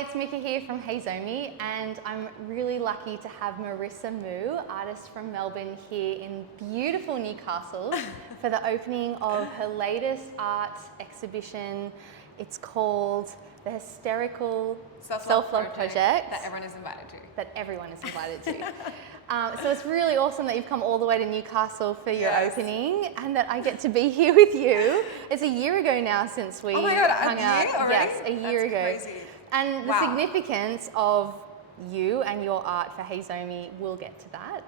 it's Mika here from Hey Zomi, and I'm really lucky to have Marisa Mu, artist from Melbourne, here in beautiful Newcastle for the opening of her latest art exhibition. It's called The Hysterical Self-Love Project. That everyone is invited to. That everyone is invited to. So it's really awesome that you've come all the way to Newcastle for your opening, and that I get to be here with you. It's a year ago now since we hung out. Already? Yes, a year ago. Crazy. And the significance of you and your art for Hey Zomi, we'll get to that.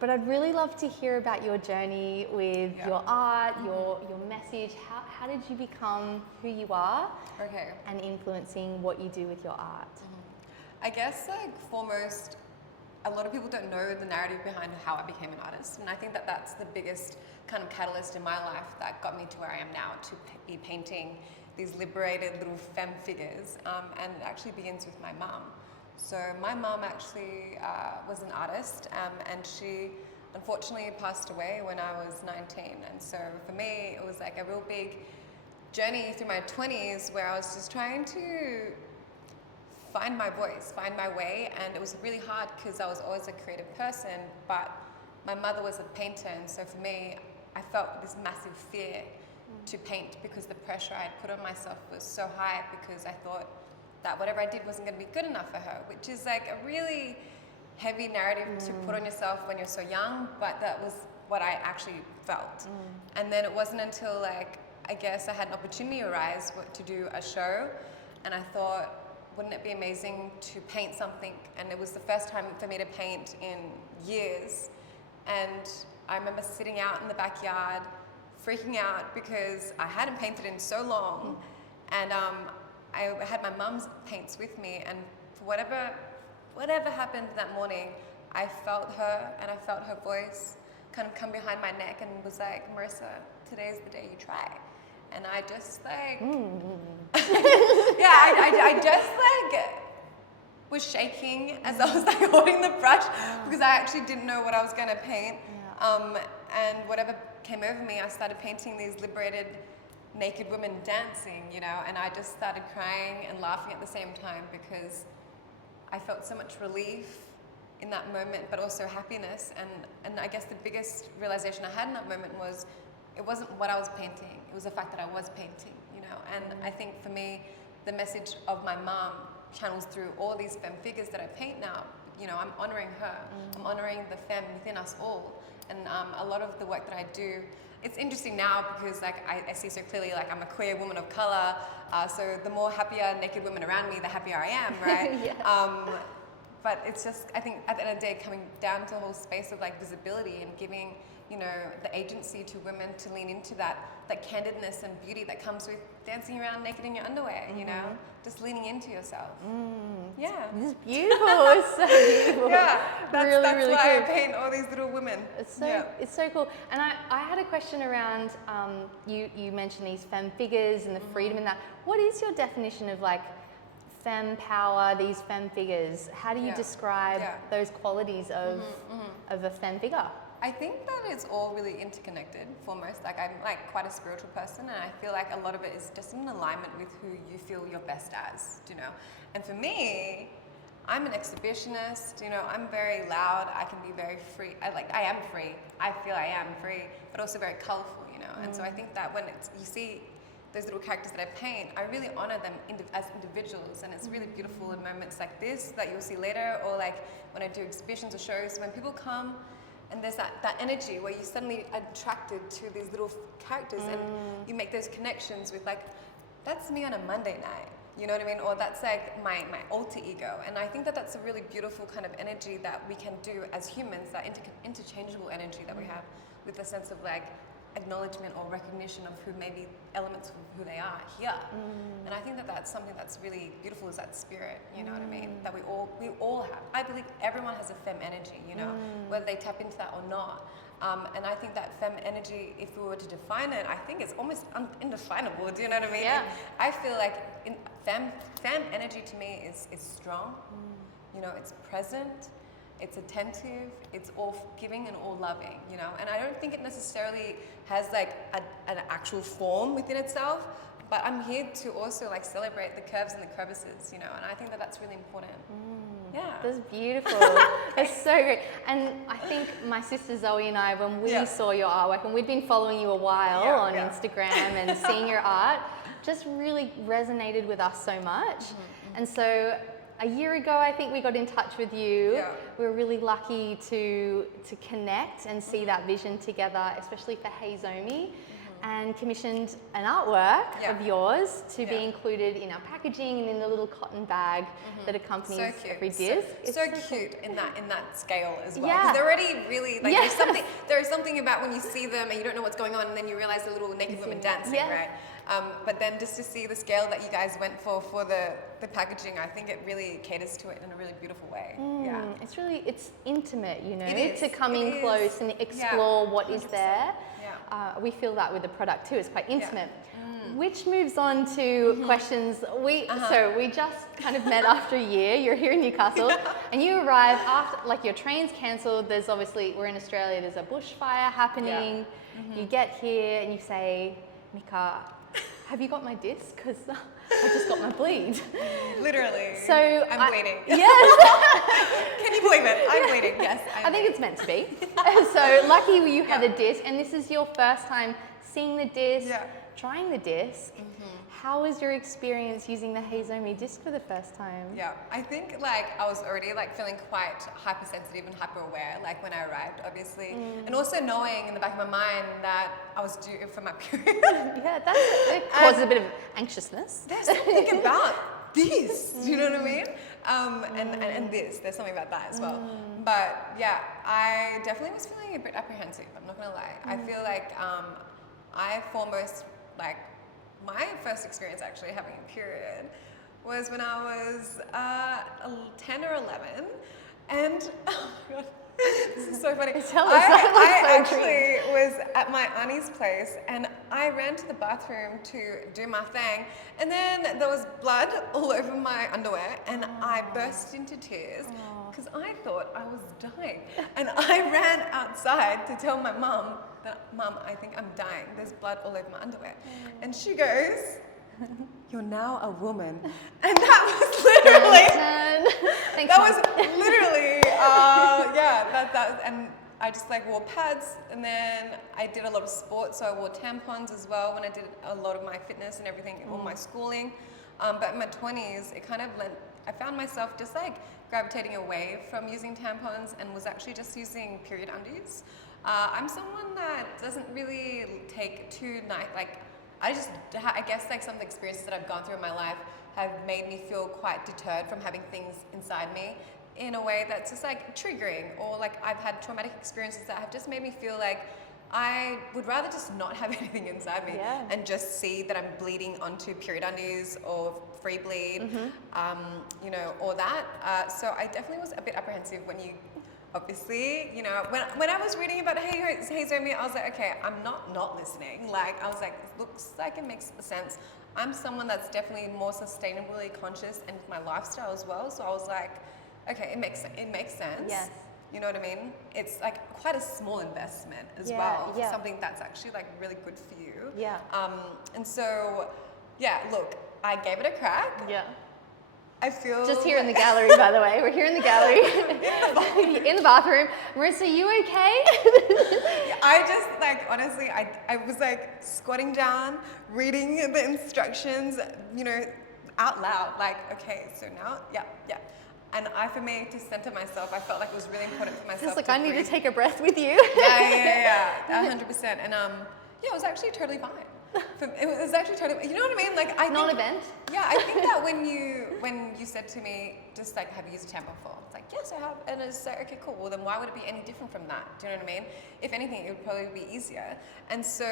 But I'd really love to hear about your journey with your art, your message. How did you become who you are? Okay. And influencing what you do with your art? I guess, like, foremost, a lot of people don't know the narrative behind how I became an artist, and I think that that's the biggest kind of catalyst in my life that got me to where I am now, to be painting these liberated little femme figures, and it actually begins with my mum. So my mum actually was an artist, and she unfortunately passed away when I was 19, and so for me it was like a real big journey through my 20s where I was just trying to find my voice, find my way, and it was really hard because I was always a creative person, but my mother was a painter, and so for me, I felt this massive fear to paint because the pressure I had put on myself was so high, because I thought that whatever I did wasn't going to be good enough for her, which is like a really heavy narrative to put on yourself when you're so young, but that was what I actually felt. And then it wasn't until, like, I guess I had an opportunity arise to do a show, and I thought, wouldn't it be amazing to paint something? And it was the first time for me to paint in years. And I remember sitting out in the backyard, freaking out because I hadn't painted in so long. And I had my mum's paints with me, and for whatever happened that morning, I felt her, and I felt her voice kind of come behind my neck and was like, Marisa, today's the day you try. And I just like, I just like was shaking as I was like holding the brush, because I actually didn't know what I was gonna paint. And whatever came over me, I started painting these liberated naked women dancing, you know, and I just started crying and laughing at the same time, because I felt so much relief in that moment, but also happiness. And I guess the biggest realization I had in that moment was, it wasn't what I was painting, it was the fact that I was painting, you know. And I think for me, the message of my mom channels through all these femme figures that I paint now. You know, I'm honoring her, I'm honoring the femme within us all. And a lot of the work that I do, it's interesting now because, like, I see so clearly, like, I'm a queer woman of color, so the more happier naked women around me, the happier I am, right? But it's just, I think at the end of the day, coming down to the whole space of, like, visibility and giving, you know, the agency to women to lean into that candidness and beauty that comes with dancing around naked in your underwear, you know, just leaning into yourself. Yeah. It's beautiful. It's so beautiful. Yeah, that's really why cool. I paint all these little women. It's so cool. And I had a question around, you mentioned these femme figures and the freedom in that. What is your definition of, like, femme power, these femme figures? How do you describe those qualities of a femme figure? I think that it's all really interconnected, foremost. Like, I'm, like, quite a spiritual person, and I feel like a lot of it is just in alignment with who you feel you're best as, you know? And for me, I'm an exhibitionist, you know, I'm very loud, I can be very free. I am free, I feel I am free, but also very colorful, you know? And so I think that when you see those little characters that I paint, I really honor them as individuals, and it's really beautiful in moments like this that you'll see later, or like when I do exhibitions or shows, when people come and there's that energy where you suddenly are attracted to these little characters, and you make those connections with, like, that's me on a Monday night, you know what I mean? Or that's like my alter ego. And I think that that's a really beautiful kind of energy that we can do as humans, that interchangeable energy that we have, with a sense of, like, acknowledgement or recognition of who maybe elements of who they are here. And I think that that's something that's really beautiful, is that spirit, you know what I mean? That we all have. I believe everyone has a femme energy, you know, whether they tap into that or not. And I think that femme energy, if we were to define it, I think it's almost indefinable, do you know what I mean? Yeah. I feel like femme energy to me is strong, you know, it's present, it's attentive, it's all giving and all loving, you know? And I don't think it necessarily has, like, an actual form within itself, but I'm here to also like celebrate the curves and the crevices, you know, and I think that that's really important. Yeah. That's beautiful. That's so great. And I think my sister Zoe and I, when we saw your artwork, and we'd been following you a while on Instagram and seeing your art, just really resonated with us so much. And so a year ago, I think we got in touch with you. Yeah. We were really lucky to connect and see that vision together, especially for Hey Zomi, and commissioned an artwork of yours to be included in our packaging and in the little cotton bag that accompanies every disc. So cute in that scale as well. Yeah. Because they're already really like there is something about when you see them and you don't know what's going on, and then you realize the little naked women dancing, right? But then just to see the scale that you guys went for the packaging, I think it really caters to it in a really beautiful way. Yeah. It's intimate, you know, It is. to come in close and explore what is there. We feel that with the product too. It's quite intimate. Which moves on to questions. So we just kind of met after a year. You're here in Newcastle, and you arrive after, like, your train's cancelled. There's obviously, we're in Australia, there's a bushfire happening. You get here and you say, Mika, have you got my disc? Because I just got my bleed. Literally. So I'm bleeding. Yes. Can you believe it? I'm bleeding. Yes. I think it's meant to be. So lucky you had a disc, and this is your first time seeing the disc, trying the disc. How was your experience using the Hey Zomi disc for the first time? Yeah, I think like I was already like feeling quite hypersensitive and hyper aware like when I arrived, obviously, and also knowing in the back of my mind that I was due for my period. It causes a bit of anxiousness. There's something about this, you know what I mean? And this, there's something about that as well. But yeah, I definitely was feeling a bit apprehensive, I'm not gonna lie. I feel like I foremost, like, my first experience actually having a period was when I was 10 or 11, and oh my god, this is so funny. I actually was at my auntie's place, and I ran to the bathroom to do my thing, and then there was blood all over my underwear, and I burst into tears because I thought I was dying, and I ran outside to tell my mum that, Mum, I think I'm dying. There's blood all over my underwear. And she goes, you're now a woman. And that was literally, and I just like wore pads, and then I did a lot of sports, so I wore tampons as well when I did a lot of my fitness and everything, all my schooling. But in my 20s, it kind of I found myself just like gravitating away from using tampons and was actually just using period undies. I'm someone that doesn't really take I guess like some of the experiences that I've gone through in my life have made me feel quite deterred from having things inside me in a way that's just like triggering, or like I've had traumatic experiences that have just made me feel like I would rather just not have anything inside me and just see that I'm bleeding onto period undies or free bleed, you know, or that. So I definitely was a bit apprehensive when you, obviously, you know, when I was reading about Hey Zomi, I was like, okay, I'm not listening. Like, I was like, looks like it makes sense. I'm someone that's definitely more sustainably conscious and my lifestyle as well. So I was like, okay, it makes sense. Yes. You know what I mean? It's like quite a small investment as well for something that's actually like really good for you. Yeah. And so, yeah, look, I gave it a crack. Yeah. I feel just here in the gallery, by the way. We're here in the gallery, in the bathroom. Marissa, you okay? I just like, honestly, I was like squatting down, reading the instructions, you know, out loud. Like, okay, so now, yeah. And for me to center myself, I felt like it was really important for myself. It's like, I need to take a breath with you. Yeah, 100%. And it was actually totally fine. It was actually totally, you know what I mean? Like, non-event. Yeah, I think that when you said to me, just like, have you used a tampon before? It's like, yes, I have. And it's like, okay, cool. Well, then why would it be any different from that? Do you know what I mean? If anything, it would probably be easier. And so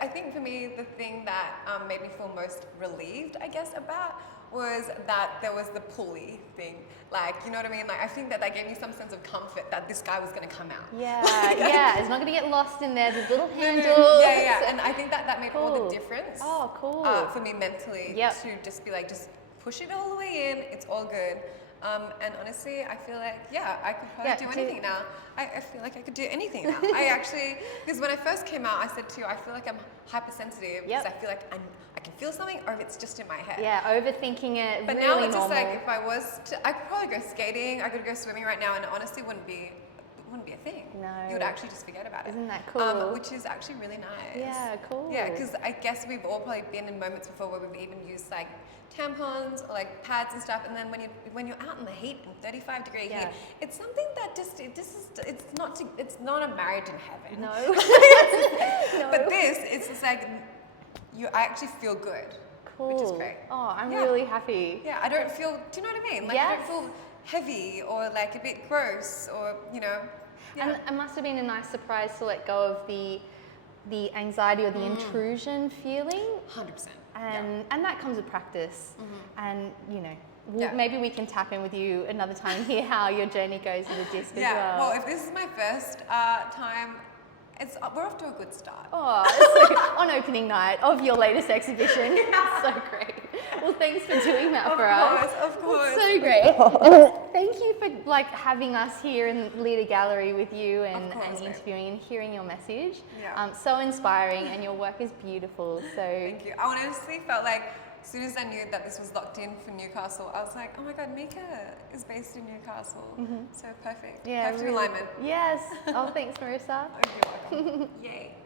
I think for me, the thing that made me feel most relieved, I guess, about was that there was the pulley thing. Like, you know what I mean? Like, I think that gave me some sense of comfort that this guy was going to come out. Yeah, it's not going to get lost in there. There's little handles. Yeah. And I think that made all the difference. Oh, cool. For me mentally, to just be like, just push it all the way in. It's all good. And honestly, I feel like, yeah, I could probably Yeah, do anything now. I feel like I could do anything now. I actually, because when I first came out, I said to you, I feel like I'm hypersensitive because I feel like I can feel something, or if it's just in my head. Yeah, overthinking it. But really now it's normal. just like, if I was to, I could probably go skating, I could go swimming right now, and it honestly wouldn't be a thing. No. You would actually just forget about it. Isn't that cool? Which is actually really nice. Yeah, cool. Yeah, because I guess we've all probably been in moments before where we've even used like tampons or like pads and stuff, and then when you're out in the heat, in 35-degree heat, it's something that it's not a marriage in heaven. No. No. But it's just like I actually feel good. Cool. Which is great. Oh, I'm really happy. Yeah, I don't feel, do you know what I mean? Like I don't feel heavy or like a bit gross or, you know. Yeah. And it must have been a nice surprise to let go of the anxiety or the intrusion feeling. 100%. And that comes with practice. And, you know, maybe we can tap in with you another time and hear how your journey goes with the disc as well. Yeah, well, if this is my first time, we're off to a good start. Oh, so on opening night of your latest exhibition. So great. Well, thanks for doing that for us. Of course. It's so great. Thank you for having us here in Leader Gallery with you and interviewing and hearing your message. Yeah. So inspiring, and your work is beautiful. So thank you. I honestly felt like as soon as I knew that this was locked in for Newcastle, I was like, oh my God, Mika is based in Newcastle. So perfect. Yeah, perfect alignment. Yes. Oh, thanks, Marisa. Oh, you're welcome. Yay.